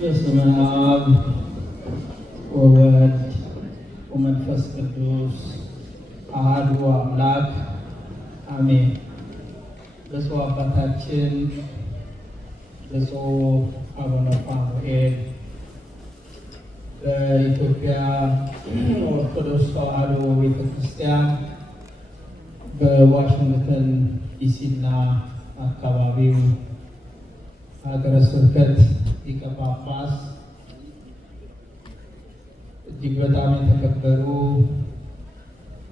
በስመ አብ ወወልድ ወመንፈስ ቅዱስ አሐዱ አምላክ አሜን። ብፁዕ አባታችን ብፁዕ አቡነ ፋኑኤል በኢትዮጵያ ኦርቶዶክስ ተዋሕዶ ቤተክርስቲያን በዋሽንግተን ዲሲና አካባቢው ሀገረ ስብከት ሊቀ ጳጳስ፣ እጅግ በጣም የተከበሩ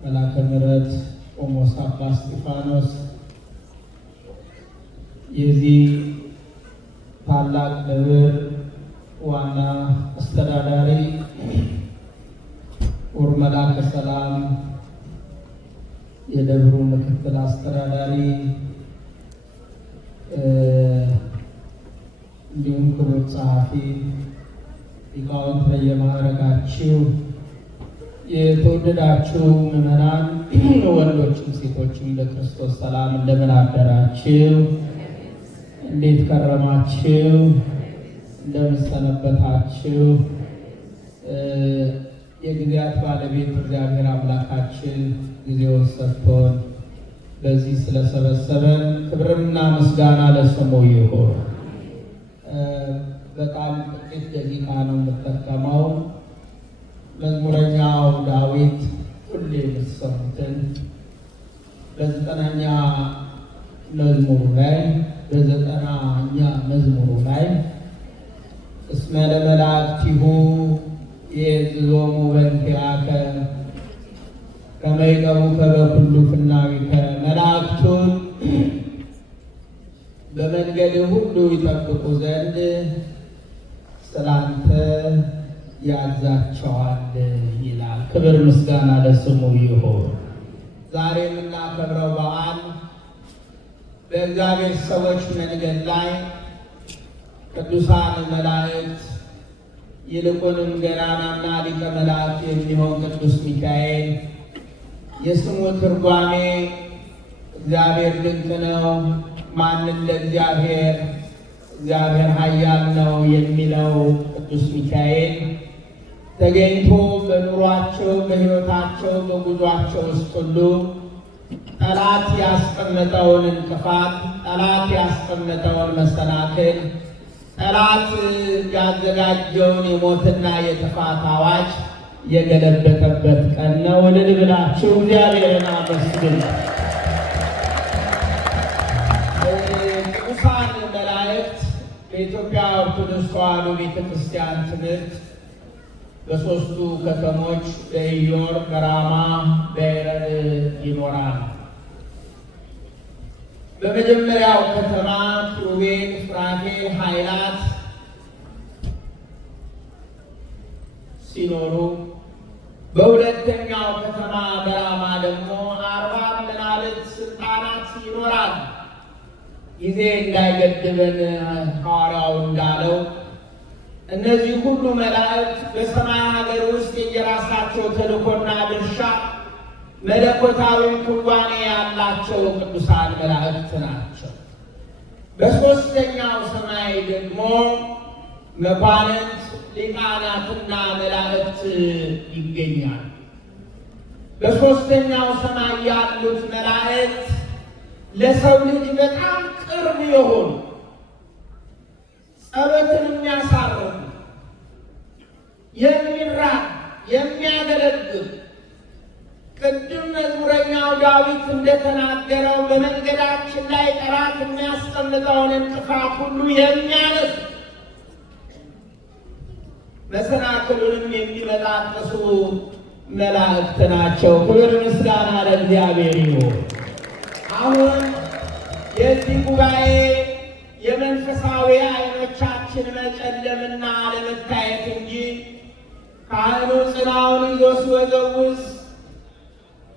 መልአከ ምሕረት ቆሞስ አባ እስጢፋኖስ፣ የዚህ ታላቅ ደብር ዋና አስተዳዳሪ ክቡር መልአከ ሰላም፣ የደብሩ ምክትል አስተዳዳሪ እንዲሁም ክቡር ጸሐፊ፣ ሊቃውንት በየማዕረጋችሁ፣ የተወደዳችሁ ምዕመናን ወንዶችም ሴቶችም በክርስቶስ ሰላም እንደምን አደራችሁ? እንዴት ከረማችሁ? እንደምን ሰነበታችሁ? የጊዜያት ባለቤት እግዚአብሔር አምላካችን ጊዜውን ሰጥቶን በዚህ ስለሰበሰበን ክብርና ምስጋና ለስሙ ይሁን። በጣም ጥቂት ደቂቃ ነው የምጠቀመው። መዝሙረኛው ዳዊት ሁሌ የምትሰሙትን በዘጠናኛ መዝሙሩ ላይ እስመ ለመላእክቲሁ የእዝዞሙ በእንቲአከ ከመ ይቀቡከ በኩሉ ፍናዊከ፣ መላእክቱን በመንገድ ሁሉ ይጠብቁ ዘንድ ስላንተ ያዛቸዋል ይላል። ክብር ምስጋና ለስሙ ይሁን። ዛሬ የምናከብረው በዓል በእግዚአብሔር ሰዎች መንገድ ላይ ቅዱሳን መላእክት ይልቁንም ገናናና ሊቀ መላእክት የሚሆን ቅዱስ ሚካኤል፣ የስሙ ትርጓሜ እግዚአብሔር ድንቅ ነው፣ ማንም ለእግዚአብሔር እግዚአብሔር ኃያል ነው የሚለው ቅዱስ ሚካኤል ተገኝቶ በኑሯቸው በሕይወታቸው በጉዟቸው ውስጥ ሁሉ ጠላት ያስቀመጠውን እንቅፋት፣ ጠላት ያስቀመጠውን መሰናክል፣ ጠላት ያዘጋጀውን የሞትና የጥፋት አዋጅ የገለበጠበት ቀን ነው። እልል ብላችሁ እግዚአብሔርን አመስግኑ። ቅዱሳን መላእክት በኢትዮጵያ ኦርቶዶክስ ተዋሕዶ ቤተክርስቲያን ትምህርት በሦስቱ ከተሞች በኢዮር፣ በራማ፣ በኤረር ይኖራል። በመጀመሪያው ከተማ ኪሩቤል፣ ሱራፌል፣ ኃይላት ሲኖሩ በሁለተኛው ከተማ በራማ ደግሞ 40 መናብርት ስልጣናት ይኖራል። ጊዜ እንዳይገድበን ሐዋርያው እንዳለው እነዚህ ሁሉ መላእክት በሰማይ ሀገር ውስጥ የየራሳቸው ተልእኮና ድርሻ መለኮታዊ ክዋኔ ያላቸው ቅዱሳን መላእክት ናቸው። በሦስተኛው ሰማይ ደግሞ መኳንንት፣ ሊቃናትና መላእክት ይገኛል። በሦስተኛው ሰማይ ያሉት መላእክት ለሰው ልጅ በጣም ቅርብ የሆኑ ጸሎትን የሚያሳርፉ የሚራብ የሚያገለግል ቅድም መዝሙረኛው ዳዊት እንደተናገረው በመንገዳችን ላይ ጠላት የሚያስቀምጠውን እንቅፋት ሁሉ የሚያነሱ መሰናክሉንም የሚበጣጥሱ መላእክት ናቸው። ክብር ምስጋና ለእግዚአብሔር ይሁን። አሁን የዚህ ጉባኤ የመንፈሳዊ ዓይኖቻችን መጨለምና አለመታየት እንጂ ካህኑ ጽናውን ይዞ ሲወዘውዝ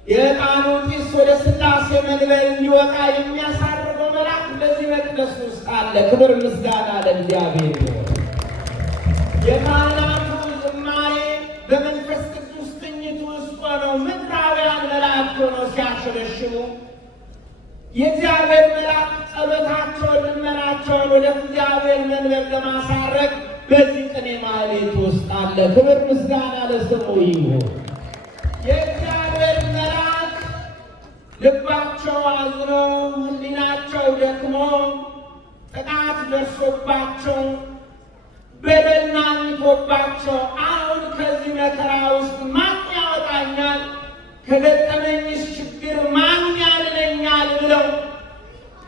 የዕጣኑ ጢስ ወደ ሥላሴ መንበር እንዲወጣ የሚያሳርገው መልአክ በዚህ መቅደስ ውስጥ አለ። ክብር ምስጋና ለእግዚአብሔር ይሁን። የካህናቱ ዝማሬ በመንፈስ ቅዱስ ቅኝት ውስጥ ሆነው ምድራውያን መላእክት ሆነው ሲያሸበሽቡ የእግዚአብሔር መልአክ ጸሎታቸውን ልመናቸውን ወደ እግዚአብሔር መንበር ለማሳረግ በዚህ ማኅሌት ውስጥ አለ። ክብር ምስጋና ለስሙ ይሁን። የእግዚአብሔር መልአክ ልባቸው አዝኖ ሕሊናቸው ደክሞ ጥቃት ደርሶባቸው በደልና ሚቶባቸው አሁን ከዚህ መከራ ውስጥ ማን ያወጣኛል፣ ከገጠመኝስ ችግር ማን ያድነኛል ብለው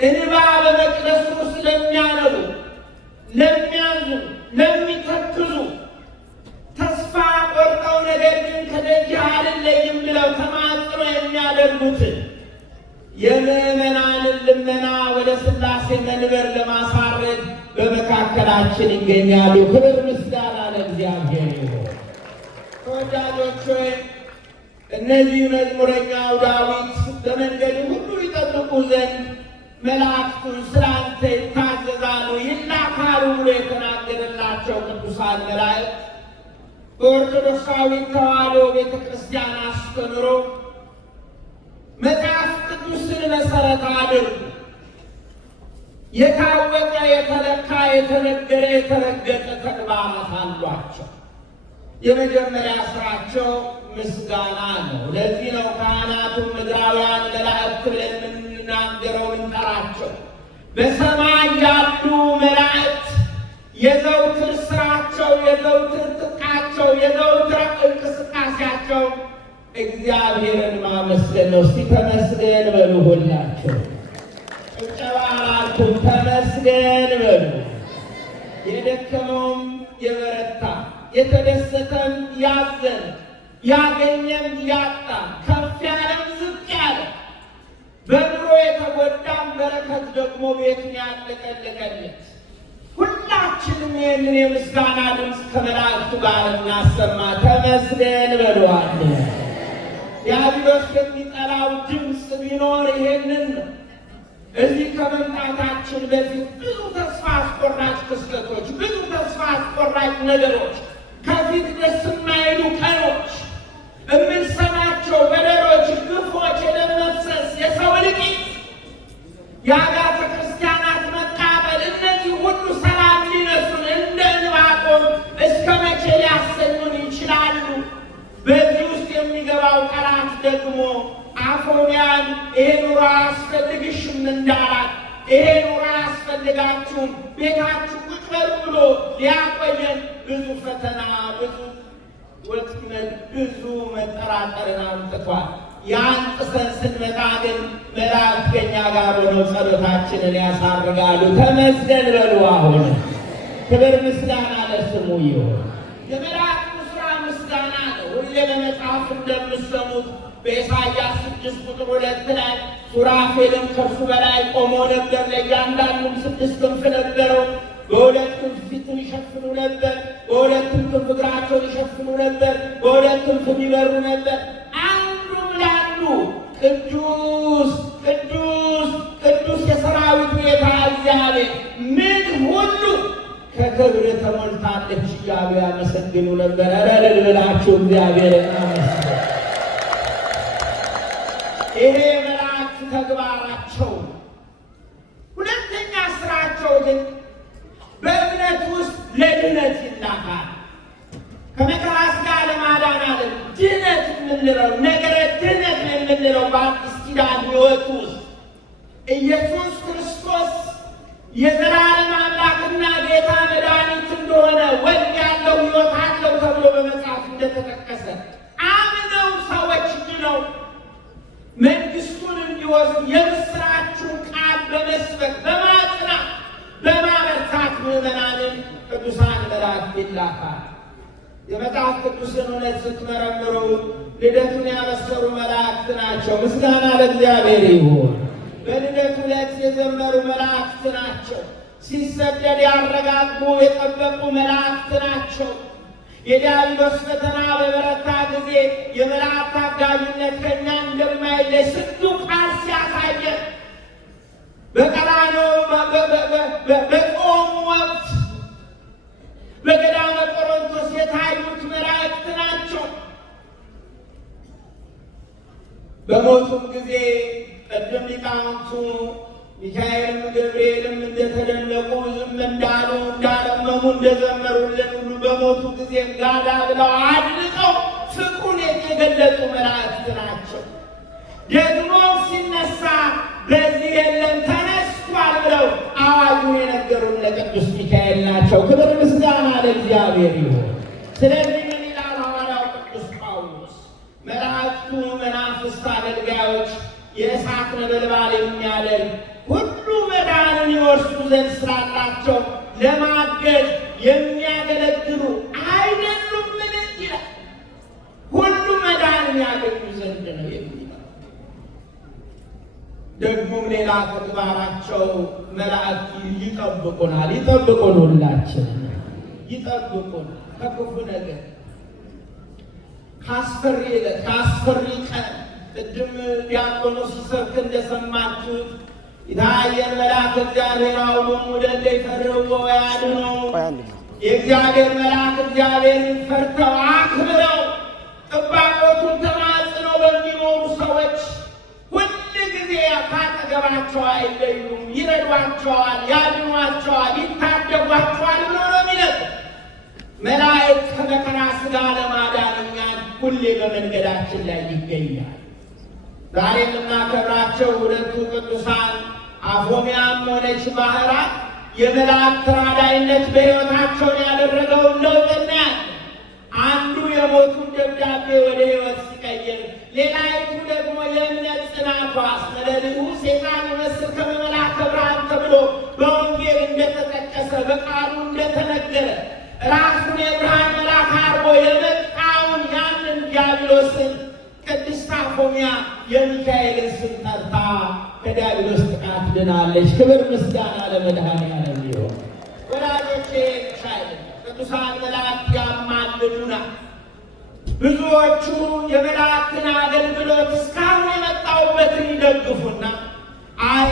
እንባ በመቅደሱ ውስጥ ለሚያነቡ፣ ለሚያዙ፣ ለሚተክዙ ተስፋ ቆርጠው ነገር ግን ከደጅህ አልለይም ብለው ተማጽኖ የሚያደርጉትን የምዕመናንን ልመና ወደ ሥላሴ መንበር ለማሳረግ በመካከላችን ይገኛሉ። ክብር ምስጋና ለእግዚአብሔር ይሁን። ተወዳጆች ሆይ እነዚህ መዝሙረኛው ዳዊት በመንገድ ሁሉ ይጠብቁ ዘንድ መላእክቱን ስላንተ ይታዘዛሉ ይላካሉ ብሎ የተናገረላቸው ቅዱሳን መላእክት በኦርቶዶክሳዊት ተዋሕዶ ቤተ ክርስቲያን አስተምሮ መጽሐፍ ቅዱስን መሠረት አድርጉ የታወቀ የተለካ የተነገረ የተረገጠ ተግባራት አሏቸው። የመጀመሪያ ስራቸው ምስጋና ነው። ለዚህ ነው ካህናቱም ምድራውያን መላእክት ብለን የምንናገረው እንጠራቸው። በሰማይ ያሉ መላእክት የዘውትር ስራቸው፣ የዘውትር ትጥቃቸው፣ የዘውትር እንቅስቃሴያቸው እግዚአብሔርን ማመስገን ነው። እስቲ ተመስገን በሉ ሁላቸው። ጭብጨባ አላልኩም፣ ተመስገን በሉ። የደከመውም የበረታ፣ የተደሰተም ያዘን፣ ያገኘም ያጣ፣ ከፍ ያለም ዝቅ ያለ፣ በኑሮ የተጎዳም በረከት ደግሞ ቤቱን ያለቀለቀለት ሁላችንም ይህንን የምስጋና ድምፅ ከመላእክቱ ጋር እናሰማ። ተመስገን በለዋል። ዲያብሎስ የሚጠላው ድምፅ ቢኖር ይሄንን ነው። እዚህ ከመምጣታችን በፊት ብዙ ተስፋ አስቆራጭ ክስተቶች፣ ብዙ ተስፋ አስቆራጭ ነገሮች፣ ከፊት ደስ የማይሉ ቀኖች፣ የምንሰማቸው በደሎች፣ ግፎች፣ የደም መፍሰስ፣ የሰው እልቂት፣ የአብያተ ክርስቲያናት መቃጠል፣ እነዚህ ሁሉ ሰላም ሊነሱን እንደ ዕንባቆም እስከ መቼ ሊያሰኙን ይችላሉ? በዚህ ውስጥ የሚገባው ጠላት ደግሞ አፎንያን ይሄ ኑሮ አያስፈልግሽም እንዳላት፣ ይሄ ኑሮ አያስፈልጋችሁም ቤታችሁ ቁጭ በሉ ብሎ ሊያቆየን ብዙ ፈተና፣ ብዙ ወጥመድ፣ ብዙ መጠራጠርን አምጥቷል። ያን ጥሰን ስንመጣ ግን መላእክት ከእኛ ጋር ሆነው ጸሎታችንን ያሳርጋሉ። ተመስገን በሉ። አሁን ክብር ምስጋና ለስሙ ይሁን። የመላእክቱ ሥራ ምስጋና ነው። ሁሌ በመጽሐፍ እንደምትሰሙት በኢሳይያስ 6 ቁጥር 2 ላይ ሱራፌልም ከእርሱ በላይ ቆሞ ነበር፣ ለእያንዳንዱም 6 ክንፍ ነበረው። በሁለት ክንፍ ፊቱን ይሸፍኑ ነበር፣ በሁለትም ክንፍ እግራቸውን ይሸፍኑ ነበር፣ በሁለትም ክንፍ ይበሩ ነበር። አንዱም ለአንዱ ቅዱስ ቅዱስ ቅዱስ የሰራዊት ጌታ እግዚአብሔር ምድር ሁሉ ከክብር ተሞልታለች እያሉ ያመሰግኑ ነበር። ኧረ እልል ብላችሁ እግዚአብሔርን አመስግኑ። ይሄ መላእክት ተግባራቸው። ሁለተኛ ስራቸው ግን በእምነት ውስጥ ለድነት ይላካል። ከመከራ ሥጋ ለማዳን አለ ድነት የምንለው ነገረ ድነት የምንለው በአዲስ ኪዳን ሕይወት ውስጥ ኢየሱስ ክርስቶስ የዘላለም አምላክና ጌታ መድኃኒት እንደሆነ ወልድ ያለው ሕይወት አለው ተብሎ በመጽሐፍ እንደተጠቀሰ አምነው ሰዎች ድነው መንግሥቱን እንዲወስዱ የምሥራቹን ቃል በመስበክ በማጽናት በማበርታት ምዕመናንን ቅዱሳን መላእክት ይላካል። የመጽሐፍ ቅዱስን እውነት ስትመረምሩ ልደቱን ያበሰሩ መላእክት ናቸው። ምስጋና ለእግዚአብሔር ይሁን። በልደቱ ዕለት የዘመሩ መላእክት ናቸው። ሲሰደድ ያረጋጉ የጠበቁ መላእክት ናቸው። የዲያብሎስ ፈተና በበረታ ጊዜ የመላእክት አጋዥነት ከእኛ እንደማይለይ ስንቱ ቃል ሲያሳየን በቀራንዮ በጾሙ ወቅት በገዳመ ቆሮንቶስ የታዩት መላእክት ናቸው። በሞቱም ጊዜ ቅድም ሊቃውንቱ ሚካኤልም ገብርኤልም እንደተደነቁ ዝም እንዳሉ እንዳረመሙ እንደዘመሩልን ሁሉ በሞቱ ጊዜም ጋዳ ብለው አድንቀው ፍቅሩን የገለጡ መላእክት ናቸው። ደግሞ ሲነሳ በዚህ የለም ተነስቷል ብለው አዋጁን የነገሩን ለቅዱስ ሚካኤል ናቸው። ክብር ምስጋና ለእግዚአብሔር ይሁን። ስለዚህ ምን ይላል ሐዋርያው ቅዱስ ጳውሎስ? መላእክቱ መናፍስት አገልጋዮች የእሳት ነበልባል የሚያደርግ ሁሉ መዳንን ይወርሱ ዘንድ ስላላቸው ለማገዝ የሚያገለግሉ አይደሉምን ይላል። ሁሉ መዳንን ያገኙ ዘንድ ነው የሚለው። ደግሞም ሌላ ተግባራቸው መላእክት ይጠብቁናል። ይጠብቁን፣ ሁላችንን ይጠብቁን ከክፉ ነገር፣ ካስፈሪ ዕለት፣ ካስፈሪ ቀን። ቅድም ዲያቆኑ ሲሰብክ እንደሰማችሁት የታየን መልአክ እግዚአብሔር አውሎሙ ለእለ ይፈርህዎ ወያድኅኖሙ። የእግዚአብሔር መልአክ እግዚአብሔርን ፈርተው አክብረው ጥባቆቱን ተማጽነው በሚኖሩ ሰዎች ሁል ጊዜ ካጠገባቸው አይለዩም። ይረዷቸዋል፣ ያድኗቸዋል፣ ይታደጓቸዋል ብሎ ነው የሚለው። መላእክት ከመከራ ሥጋ ለማዳን እኛን ሁሌ በመንገዳችን ላይ ይገኛል። ዛሬ የምናከብራቸው ሁለቱ ቅዱሳን አፎምያም ሆነች ባህራት የመላእክት ተራዳኢነት በሕይወታቸውን ያደረገውን ለውጥ እናያለን። አንዱ የሞቱን ደብዳቤ ወደ ሕይወት ሲቀይር፣ ሌላይቱ ደግሞ የእምነት ጽናቷ ስለልሁ ሴጣን ይመስል ከመላእክተ ብርሃን ተብሎ በወንጌል እንደተጠቀሰ በቃሉ እንደተነገረ ራሱን የብርሃን መልአክ አድርጎ የመጣውን ያንን ዲያብሎስን ቅድስት አፎምያ የሚካኤልን ስም ጠርታ ከዲያብሎስ ጥቃት ድናለች። ክብር ምስጋና ለመድኃኔዓለም ይሁን። ወዳጆቼ ቅዱሳን መላእክት ያማልዱናል። ብዙዎቹ የመላእክትን አገልግሎት እስካሁን የመጣሁበትን ይደግፉና አይ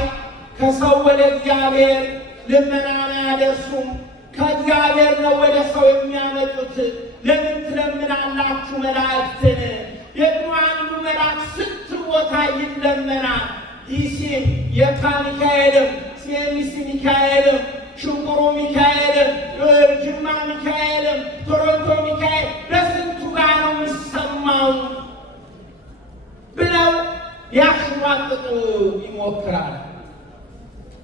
ከሰው ወደ እግዚአብሔር ልመናን አያደርሱም፣ ከእግዚአብሔር ነው ወደ ሰው የሚያመጡት፣ ለምን ትለምናላችሁ መላእክትን? ደግሞ አንዱ መልአክ ስንት ቦታ ይለመናል። ይሲን የካ ሚካኤልም፣ ሴሚስ ሚካኤልም፣ ሽንቁሩ ሚካኤልም፣ ጅማ ሚካኤልም፣ ቶሮንቶ ሚካኤል በስንቱ ጋር ነው የሚሰማው ብለው ያሽሟጥጡ ይሞክራል።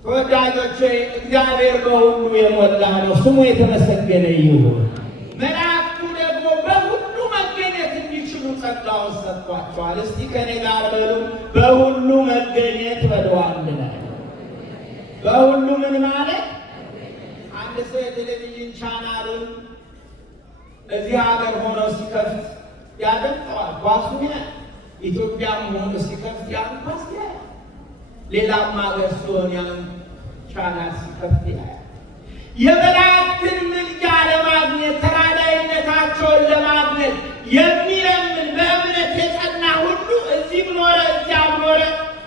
ተወዳጆቼ እግዚአብሔር በሁሉ የሞላ ነው፣ ስሙ የተመሰገነ ይሁን። መላእክቱ ደግሞ በሁሉ መገኘት እንዲችሉ ጸጋውን ሰጥቷቸዋል። እስቲ ከኔ ጋር በሉ፣ በሁሉ መገኘት በለዋል። በሁሉ ምን ማለት? አንድ ሰው የቴሌቪዥን ቻናሉን እዚህ ሀገር ሆኖ ሲከፍት ያደምጠዋል፣ ኳሱን ያያል። ኢትዮጵያም ሆኖ ሲከፍት ያን ኳስ ያያል። ሌላም ሀገር ሲሆን ያን ቻናል ሲከፍት ያያል። የመላእክትን ምልጃ ለማግኘት ተራዳኢነታቸውን ለማግኘት የሚለምን በእምነት የጸና ሁሉ እዚህም ኖረ እዚያም ኖረ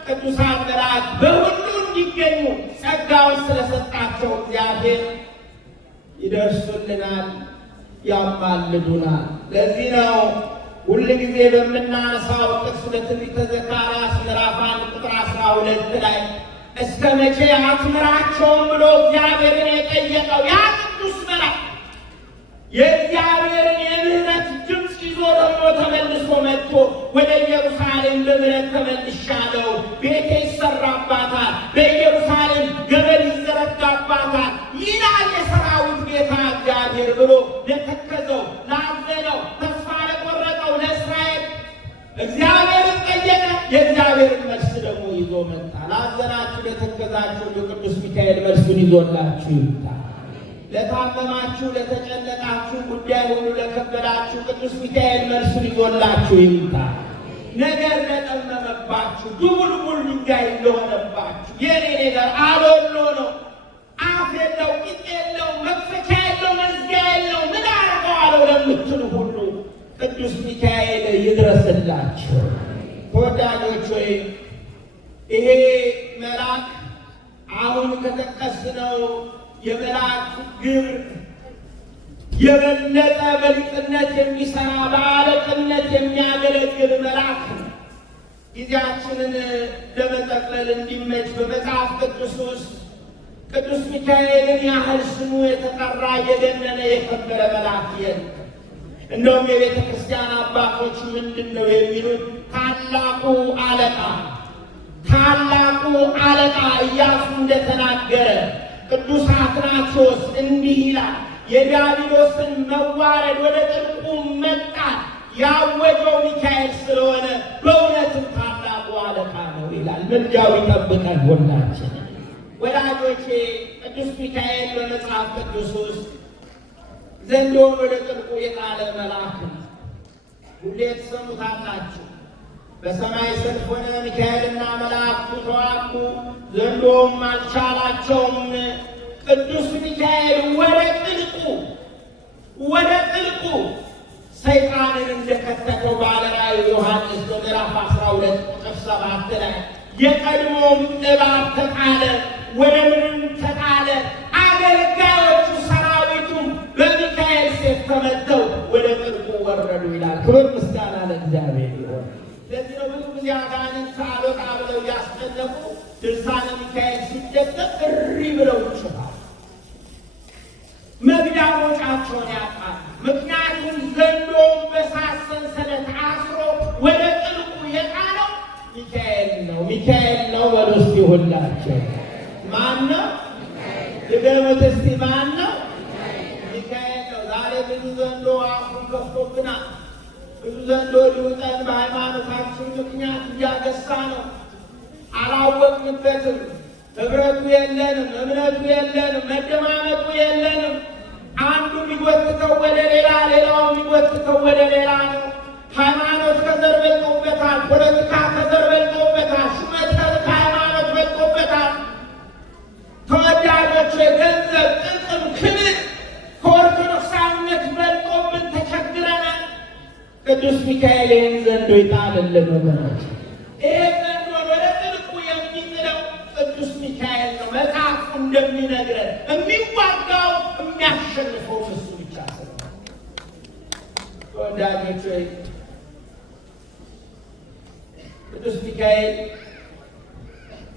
ቅዱሳን መላእክት በሁሉ እንዲገኙ ጸጋውን ስለሰጣቸው እግዚአብሔር ይደርሱልናል፣ ያማልዱናል። ለዚህ ነው ሁል ጊዜ በምናነሳው ጥቅስ በትንቢተ ዘካርያስ ምዕራፍ 1 ቁጥር 12 ላይ እስከ መቼ አትምራቸውም ብሎ እግዚአብሔርን የጠየቀው ያ ቅዱስ መልአክ የእግዚአብሔርን የምህረት ድምፅ ይዞ ደግሞ ተመልሶ መጥቶ ወደ ኢየሩሳሌም በምህረት ተመልሻለሁ፣ ቤቴ ይሰራባታል፣ በኢየሩሳሌም ገመድ ይዘረጋባታል ይላል የሰራዊት ጌታ እግዚአብሔር ብሎ ለተከዘው ላዘነው ተስፋ ለቆረጠው ለእስራኤል እግዚአብሔርን ጠየቀ። የእግዚአብሔርን መልስ ደግሞ ይዞ መጣ። ላዘናችሁ ለተከዛችሁ ቅዱስ ሚካኤል መልሱን ይዞላችሁ ይምጣ። ለታመማችሁ ለተጨነቃችሁ ጉዳይ ሁሉ ለከበዳችሁ ቅዱስ ሚካኤል መልሱን ይዞላችሁ ይምጣ። ነገር ለጠመመባችሁ ድቡልቡል ድንጋይ እንደሆነባችሁ የኔ ነገር አሎሎ ነው፣ አፍ የለው፣ ቂጥ የለው፣ መክፈቻ የለው፣ መዝጊያ የለው፣ ምን አደርገዋለሁ ለምትሉ ሁሉ ቅዱስ ሚካኤል ይድረስላችሁ። ተወዳጆች ሆይ ይሄ መልአክ አሁን ከጠቀስነው የመላእክት ግብር የበለጠ በሊቅነት የሚሰራ በአለቅነት የሚያገለግል መልአክ ነው። ጊዜያችንን ለመጠቅለል እንዲመች በመጽሐፍ ቅዱስ ውስጥ ቅዱስ ሚካኤልን ያህል ስሙ የተጠራ የገነነ የከበረ መልአክ የለም። እንደውም የቤተ ክርስቲያን አባቶች ምንድን ነው የሚሉት? ታላቁ አለቃ ኢያሱ እንደተናገረ ቅዱስ አትናቴዎስ እንዲህ ይላል፣ የዲያብሎስን መዋረድ ወደ ጥልቁ መጣል ያወጀው ሚካኤል ስለሆነ በእውነትም ታላቁ አለቃ ነው ይላል። ምልጃው ይጠብቀን ሁላችን። ወዳጆቼ ቅዱስ ሚካኤል በመጽሐፍ ቅዱስ ውስጥ ዘንዶውን ወደ ጥልቁ የጣለ መልአክ ነው። ሁሌ ትሰሙታላችሁ። በሰማይ ሰልፍ ሆነ፣ ሚካኤልና መላእክቱ ተዋጉ፣ ዘንዶውም አልቻላቸውም። ቅዱስ ሚካኤል ወደ ጥልቁ ሰይጣንን እንደከተተው ባለ ራእይ ዮሐንስ በምዕራፍ 12 ቁጥር 7 ላይ የቀድሞውም እባብ ተጣለ፣ ወደ ምድርም ተጣለ፣ አገልጋዮቹ ሰራዊቱም በሚካኤል ሴፍ ተመተው ወደ ጥልቁ ወረዱ ይላል። ክብር ምስጋና ለእግዚአብሔር ይሁን። ለዚህ ነው ብዙ ጊዜ አጋንንት አልወጣ ብለው ያስጨነቁ ድርሳነ ሚካኤል ሲደገም እሪ ብለው ይጮኻሉ፣ መግዳሞቻቸውን ያጣሉ። ምክንያቱም ዘንዶውን በሳት ሰንሰለት አስሮ ወደ ጥልቁ የጣለው ሚካኤል ነው። ሚካኤል ነው በሉ እስቲ ሁላቸው። ማን ነው? ድገሙት እስቲ። ማን ነው? ሚካኤል ነው። ዛሬ ብዙ ዘንዶ አፉን ከፍቶብናል። ብዙ ዘንዶ ሊውጠን በሃይማኖታችን ምክንያት እያገሳ ነው። አላወቅንበትም። ህብረቱ የለንም፣ እምነቱ የለንም፣ መደማመጡ የለንም። አንዱ የሚጎትተው ወደ ሌላ፣ ሌላው የሚጎትተው ወደ ሌላ ነው። ሃይማኖት ከዘር በልጦበታል። ፖለቲካ ከዘር በልጦበታል። ሹመት ከሃይማኖት በልጦበታል። ተወዳጆች፣ ገንዘብ፣ ጥቅም፣ ክብር ከኦርቶዶክሳዊነት በልጦብን ተቸግረናል። ቅዱስ ሚካኤል ይህን ዘንዶ ይጣልልን ወገኖች። ይሄ ዘንዶ ወደ ጥልቁ የሚጥለው ቅዱስ ሚካኤል ነው። መጽሐፉ እንደሚነግረን የሚዋጋው የሚያሸንፈው እሱ ብቻ ስለሆነ ተወዳጆች ወይ ቅዱስ ሚካኤል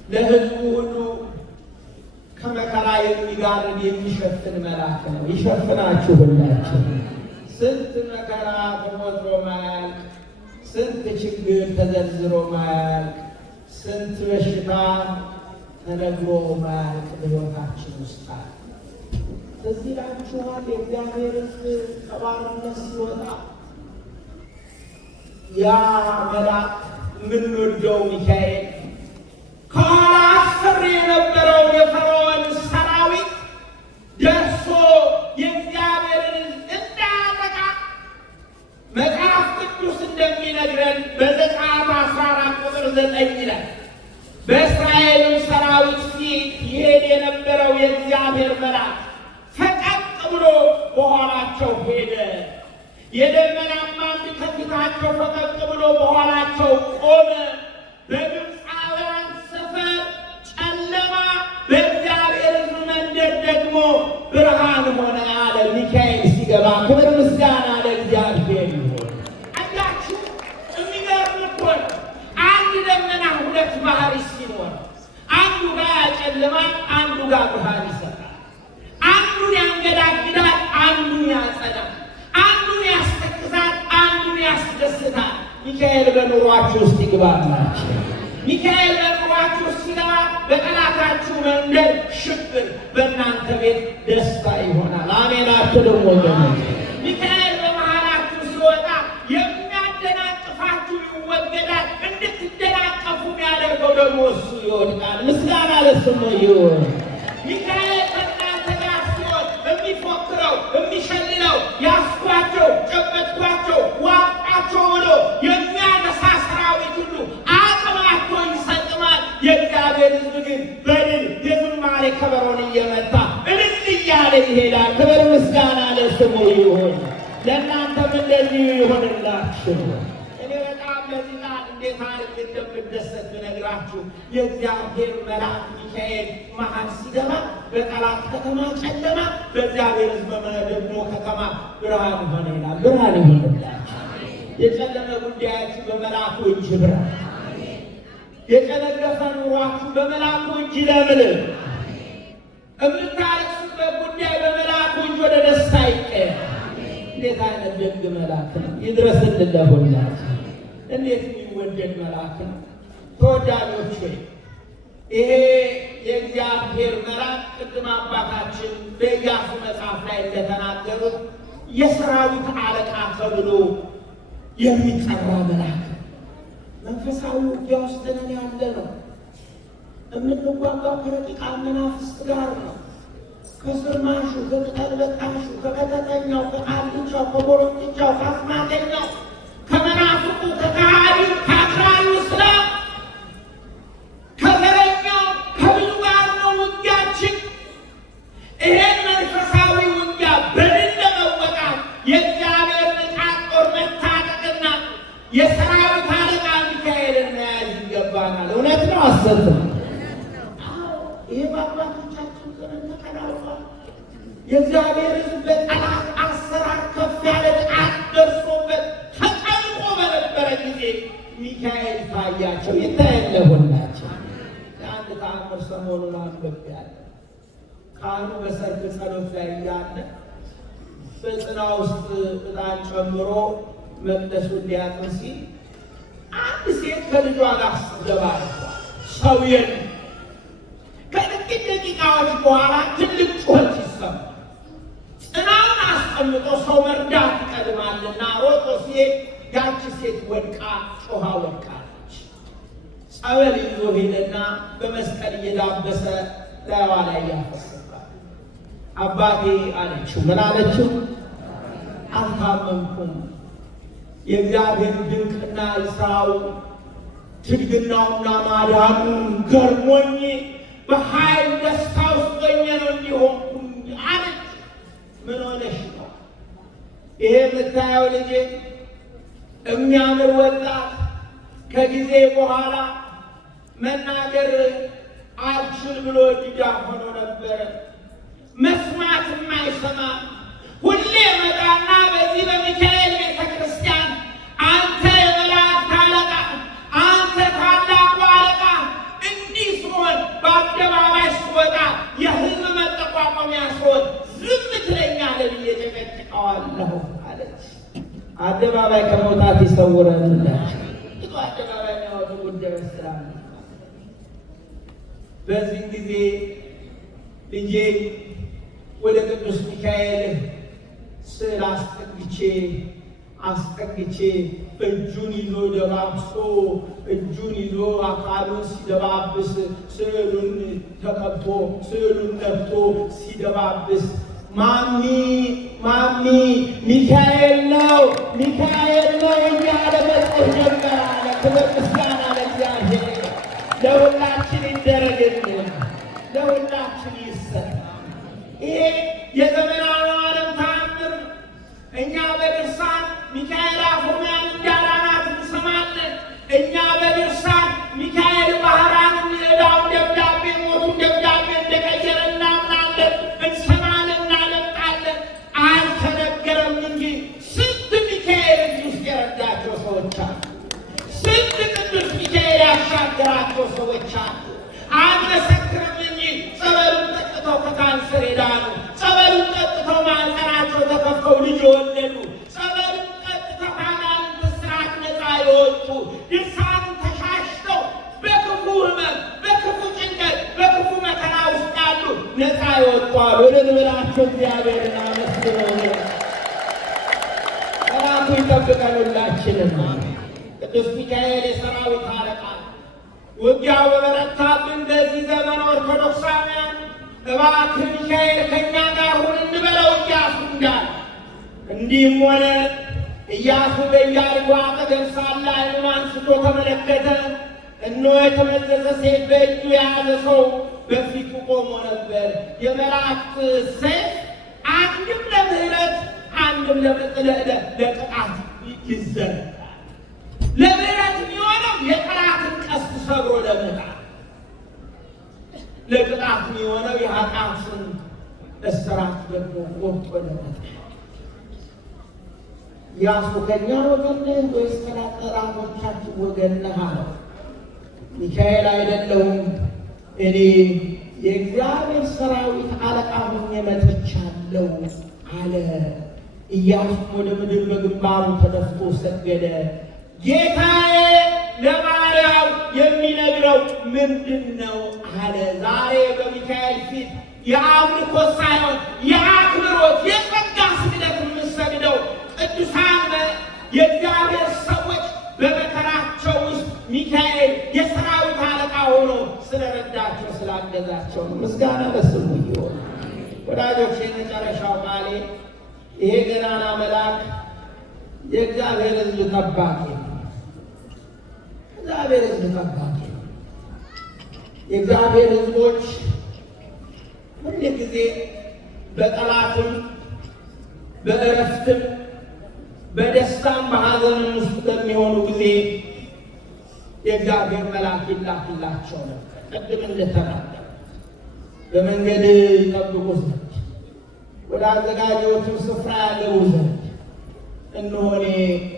ለሕዝቡ ሁሉ ከመከራ የሚጋርድ የሚሸፍን መልአክ ነው። ይሸፍናችሁ ሁላችሁ። ስንት መከራ ተቆጥሮ ማያልቅ፣ ስንት ችግር ተዘርዝሮ ማያልቅ፣ ስንት በሽታ ተነግሮ ማያልቅ በሕይወታችን ውስጥ አለ። እዚህ ላችኋል የእግዚአብሔር ሕዝብ ከባርነት ሲወጣ ያ መልአክ የምንወደው ሚካኤል ከኋላ አስፈሪ የነበረው የፈርዖን ሰራዊት ደርሶ የእግዚአብሔርን እንዳያጠቃ መጽሐፍ ቅዱስ እንደሚነግረን በዘጸአት 14 ቁጥር 9 ላይ በእስራኤል ሰራዊት ፊት ይሄድ የነበረው የእግዚአብሔር መልአክ ፈቀቅ ብሎ በኋላቸው ሄደ። የደመናም ዓምድ ከፊታቸው ፈቀቅ ብሎ በኋላቸው ቆመ። በግብፃውያን ሰፈር ጨለማ፣ በእግዚአብሔር ሕዝብ መንደር ደግሞ ብርሃን ሆነ አለ ሚካኤል ሲገባ። ክብር ምስጋና ለእግዚአብሔር ይሁን። አያችሁ፣ የሚገርም እኮ ነው። አንድ ደመና ሁለት ባህሪ ሲኖር አንዱ ጋር ያጨልማል፣ አንዱ ጋር ብርሃን ይሰጣል። አንዱን ያንገዳግዳል፣ አንዱን ያጸዳል። አንዱን ያስተክዛል፣ አንዱን ያስደስታል። ሚካኤል በኑሯችሁ ውስጥ ይግባላችሁ። ሚካኤል በኑሯችሁ ውስጥ ሲገባ በጠላታችሁ መንደር ሽብር፣ በእናንተ ቤት ደስታ ይሆናል። አሜን አትሉም ወገኖች? ሚካኤል በመሃላችሁ ሲወጣ የሚያደናቅፋችሁ ይወገዳል። እንድትደናቀፉ የሚያደርገው ደግሞ እሱ ይወድቃል። ምስጋና ለስሙ ይሁን። ሚካኤል ከእናንተ ጋር ሲሆን የሚፎክረው የሚሸልለው ያስኳቸው፣ ጨበጥኳቸው፣ ዋጣቸው ብሎ የሚያነሳ ሰራዊት ሁሉ አቅማቶ ይሰጥማል። የእግዚአብሔር ሕዝብ ግን በድል የዝማሬ ከበሮን እየመታ እልል እያለ ይሄዳል። ክብር ምስጋና ለስሙ ይሁን። ለእናንተም እንደዚሁ ይሆንላችሁ። እኔ በጣም ለዚህ ቃል እንዴት አድርጌ እንደምደሰት ብነግራችሁ፣ የእግዚአብሔር መልአክ ሚካኤል መሀል ሲገባ በጠላት ከተማ ጨለማ፣ በእግዚአብሔር ሕዝብ ደግሞ ከተማ ብርሃን ሆነ ይላል። ብርሃን ይሆንላችሁ። የጨለመ ጉዳያችሁ በመልአኩ እጅ ብርሃን፣ የጨነገፈ ኑሯችሁ በመልአኩ እጅ ለምን የምታለቅሱበት ጉዳይ በመልአኩ እጅ ወደ ደስታ ይቀየር። እንዴት አይነት ደግ መልአክ ነው! ይድረስልን ለሁላችን። እንዴት የሚወደድ መልአክ ነው! ተወዳጆች ሆይ ይሄ የእግዚአብሔር መልአክ ቅድም አባታችን በኢያሱ መጽሐፍ ላይ እንደተናገሩት የሰራዊት አለቃ ተብሎ የሚጠራ መልአክ ነው። መንፈሳዊ ውጊያ ውስጥ ነን ያለ ነው። የምንዋጋው ከረቂቃን መናፍስት ጋር ነው። ከስርማሹ፣ ከቅጠል በጣሹ፣ ከከተተኛው፣ ከቃልቻው፣ ከቦረንጫው፣ ከአስማተኛው፣ ከመናፍቁ፣ ከካሃዲው፣ ከአክራሪው እስላም፣ ከዘረኛው ከብዙ ጋር ነው ውጊያችን። ይሄን መንፈሳዊ ውጊያ በድል ለመወጣት የእግዚአብሔር ዕቃ ጦር መታጠቅና የሰራዊት አለቃ ሚካኤልን መያዝ ይገባናል። እውነት ነው ሐሰት ነው? ይህ በአባቶቻችን ዘመን ተከናውኗል። የእግዚአብሔር ሕዝብ በጠላት አሰራር ከፍ ያለ ጥቃት ደርሶበት ተጠልቆ በነበረ ጊዜ ሚካኤል ታያቸው። ይታየን ለሁላችን። የአንድ ተአምር ሰሞኑን አንብቤያለሁ። ካህኑ በሰርክ ጸሎት ላይ እያለ በጽና ውስጥ ዕጣን ጨምሮ መቅደሱን ሊያጥን ሲል አንድ ሴት ከልጇ ጋር ስትገባ ሰው የለም። ከጥቂት ደቂቃዎች በኋላ ትልቅ ጩኸት ይሰማል። ጽናውን አስቀምጦ ሰው መርዳት ይቀድማልና ሮጦ ሲሄድ ያቺ ሴት ወድቃ ጮኻ ወድቃለች። ጸበል ይዞ ሄደና በመስቀል እየዳበሰ ላይዋ ላይ ያፈሰባል። አባቴ አለችው። ምን አለችው? አልታመምኩም። የእግዚአብሔር ድንቅና ስራው ትድግናውና ማዳኑ ገርሞኝ በኃይል ደስታ ውስጥ ሆኜ ነው እንዲሆንኩኝ አለች። ምን ሆነሽ ነው? ይሄ የምታየው ልጄ የሚያምር ወጣት ከጊዜ በኋላ መናገር አልችል ብሎ ዲዳ ሆኖ ነበረ። መስማት የማይሰማ ሁሌ መጣና በዚህ በሚካኤል ቤተ ክርስቲያን አንተ የመላእክት አለቃ፣ አንተ ታላቁ አለቃ፣ እንዲህ ስሆን በአደባባይ ስወጣ የሕዝብ መጠቋቋሚያ ስሆን ዝም ትለኛለህ ብዬ ጨቀጭቀዋለሁ አለች። አደባባይ ከመውጣት ይሰውረን ሁላችን። አደባባይ የሚያወጡ ጉዳይ ስራ በዚህ ጊዜ ልጄ ወደ ቅዱስ ሚካኤል ስዕል አስጠግቼ እጁን ይዞ ደባብሶ እጁን ይዞ አካሉን ሲደባብስ ስዕሉን ተቀብቶ ስዕሉን ነፍቶ ሲደባብስ ማሚ ሚካኤል ነው እያለ መጮህ ጀመረ አለ። ክብር ምስጋና ለእግዚአብሔር። ለሁላችን ይደረግልን፣ ለሁላችን ይሰጥ። ይሄ የዘመናዊ ዓለም ተአምር እኛ በድርሳን ሚካኤል አፎምያን እንዳዳናት እንሰማለን። እኛ በድርሳን ሚካኤል ባህራንን የዕዳውን ደብዳቤ ሞቱን ደብዳቤ እንደቀየረ እናምናለን፣ እንሰማለን፣ እናለምጣለን። አልተነገረም እንጂ ስንት ሚካኤል እዚህ ውስጥ የረዳቸው ሰዎች አሉ። ስንት ቅዱስ ሚካኤል ያሻገራቸው ሰዎች አሉ። አንመሰክርም እንጂ ጸበሉን ጠጥተው ከካንሰር የዳኑ፣ ጸበሉን ጠጥተው ማህፀናቸው ተከፍተው ልጅ የወለዱ፣ ጸበሉን ጠጥተው ከአጋንንት እስራት ነፃ የወጡ፣ ድርሳኑን ተሻሽተው በክፉ ሕመም፣ በክፉ ጭንቀት፣ በክፉ መከራ ውስጥ ያሉ ነፃ የወጡ አሉ። እልል ብላችሁ እግዚአብሔርን አመስግኑ። ጠላቱ ይጠብቀን ሁላችንም። ቅዱስ ሚካኤል የሰራዊት አለቃ ውጊያው በበረታብን በዚህ ዘመን ኦርቶዶክሳውያን እባክህ ሚካኤል ከእኛ ጋር ሁን እንበለው ኢያሱ እንዳለ። እንዲህም ሆነ። ኢያሱ በኢያሪኮ አጠገብ ሳለ ዓይኑን አንስቶ ተመለከተ። እነሆ የተመዘዘ ሰይፍ በእጁ የያዘ ሰው በፊቱ ቆሞ ነበር። የመላእክት ሰይፍ አንድም ለምሕረት አንድም ለቅጣት ይዘረጋል። ለምሕረት የሚሆነው የጠላትን ቀስት ሰብሮ ለመጣል፣ ለቅጣት የሚሆነው የኃጢአትን እስራት ደግሞ ቆርጦ ለመጣል። ኢያሱ ከእኛ ወገን ነህ ወይስ ከጠላቶቻችን ወገን ነህ አለው። ሚካኤል አይደለሁም እኔ የእግዚአብሔር ሰራዊት አለቃ ሆኜ መጥቻለሁ አለ። ኢያሱም ወደ ምድር በግንባሩ ተደፍቶ ሰገደ። ጌታዬ ለባሪያው የሚነግረው ምንድን ነው አለ። ዛሬ በሚካኤል ፊት የአምልኮ ሳይሆን የአክብሮት የጸጋ ስግደት የምንሰግደው ቅዱሳን የእግዚአብሔር ሰዎች በመከራቸው ውስጥ ሚካኤል የሰራዊት አለቃ ሆኖ ስለረዳቸው ስላገዛቸው ምስጋና ለስሙ ይሁን። ወዳጆች የመጨረሻው ቃሌ ይሄ ገናና መልአክ የእግዚአብሔር ሕዝብ ጠባቂ ነው። እግዚአብሔር ሕዝብ ጠባቂ ነው። የእግዚአብሔር ሕዝቦች ሁል ጊዜ በጠላትም በእረፍትም በደስታም በሐዘንም ውስጥ በሚሆኑ ጊዜ የእግዚአብሔር መልአክ ይላክላቸው ነበር። ቅድም እንደተናገረ በመንገድ ይጠብቁ ዘንድ ወደ አዘጋጆቹ ስፍራ ያገቡ ዘንድ እነሆ እኔ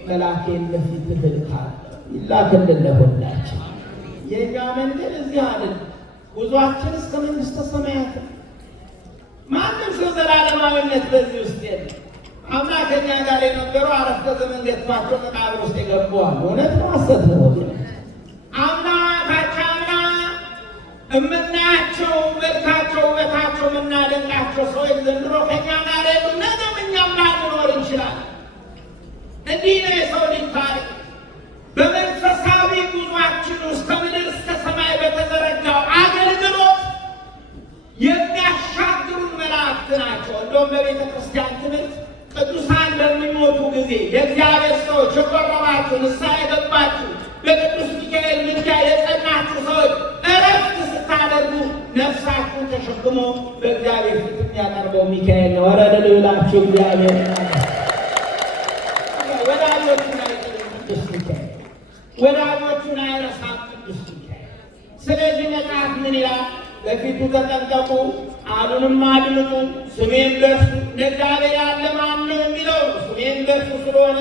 መልአኬን በፊትህ እልካለሁ። ይላክልን ለሁላችን። የእኛ መንገድ እዚህ አይደለም። ጉዟችን እስከ መንግሥተ ሰማያት። ማንም ሰው ዘላለማዊነት በዚህ ውስጥ የለም። አምላከኛ ጋር የነበሩ አረፍተ ዘመን ገጥቷቸው መቃብር ውስጥ የገቡዋል። እውነት ነው ሐሰት ነው? አምላካቻምና እምናያቸው መልካቸው ውበታቸው የምናደንቃቸው ሰዎች ዘንድሮ ከኛ ጋር የሉ። ነገም እኛም ላንኖር እንችላለን። እንዲህ ነው የሰው ልጅ ታሪክ። በመንፈሳዊ ጉዟችን ውስጥ ከምድር እስከ ሰማይ በተዘረጋው አገልግሎት የሚያሻግሩን መላእክት ናቸው። እንደውም በቤተ ክርስቲያን ትምህርት ቅዱሳን በሚሞቱ ጊዜ የእግዚአብሔር ሰዎች የቆረባችሁ ንስሐ የገባችሁ በቅዱስ ሚካኤል ምልጃ የጸናችሁ ሰዎች እረፍት ስታደርጉ ነፍሳችሁን ተሸክሞ በእግዚአብሔር ፊት የሚያቀርበው ሚካኤል ነው። ወረደ ልብላችሁ እግዚአብሔር ወዳጆቹን አይጥልም ቅዱስ ሚካኤል፣ ወዳጆቹን አይረሳም ቅዱስ ሚካኤል። ስለዚህ መጽሐፍ ምን ይላል? በፊቱ ተጠንቀቁ፣ ቃሉንም አድምጡ፣ ስሜን በርሱ ለእግዚአብሔር ያለ ማን ነው የሚለው ነው። ስሜን በርሱ ስለሆነ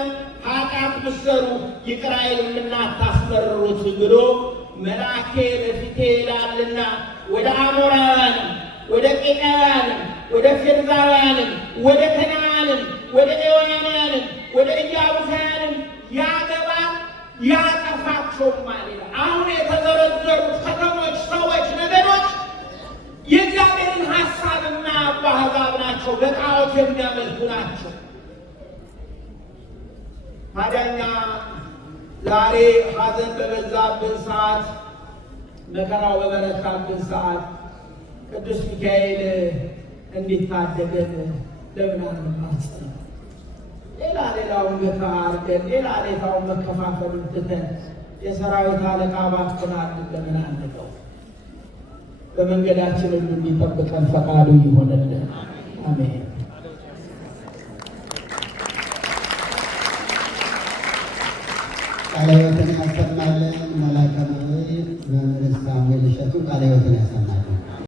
ኃጢአት ብትሠሩ ይቅር አይልምና አታስመርሩት ብሎ መልአኬ በፊቴ ይላልና ወደ አሞራውያንም ወደ ቄናውያንም ወደ ፌርዛውያንም ወደ ከነዓንም ወደ ኤዋውያንም ወደ ኢያቡሳውያንም ያገባል ያጠፋቸውማል ይላል። አሁን የተዘረዘሩት ከተሞች፣ ሰዎች፣ ነገዶች የእግዚአብሔርን ሐሳብ የማያውቁ አሕዛብ ናቸው። በጣዖት የሚያመልኩ ናቸው። ታዲያኛ ዛሬ ሐዘን በበዛብን ሰዓት፣ መከራው በበረታብን ሰዓት ቅዱስ ሚካኤል እንዲታደገን ለምን አንማጸን? ሌላውን ገታ አድርገን ሌላውን መከፋፈሉን ትተን የሰራዊት አለቃ እባክህን አድርገን ለምን አንለው? በመንገዳችን ሁሉ እንዲጠብቀን ፈቃዱ ይሆንልን። አሜን። ቃለ ሕይወትን ያሰማልን። መላከ ምሕረት መምህር ሳሙኤል እሸቱ ቃለ ሕይወትን ያሰማልን።